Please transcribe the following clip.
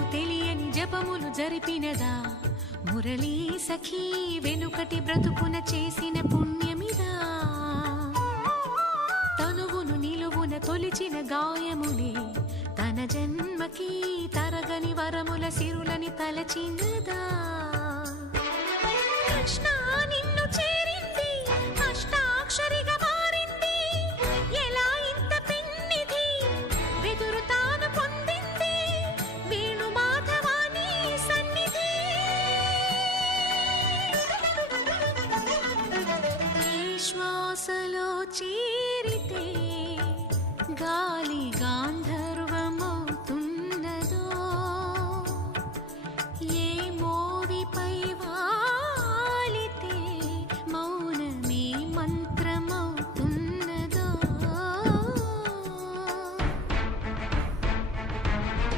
తనకు తెలియని జపములు జరిపినదా మురళీ సఖీ వెనుకటి బ్రతుకున చేసిన పుణ్యమిదా తనువును నిలువున తొలిచిన గాయములే తన జన్మకి తరగని వరముల సిరులని తలచినదా కృష్ణ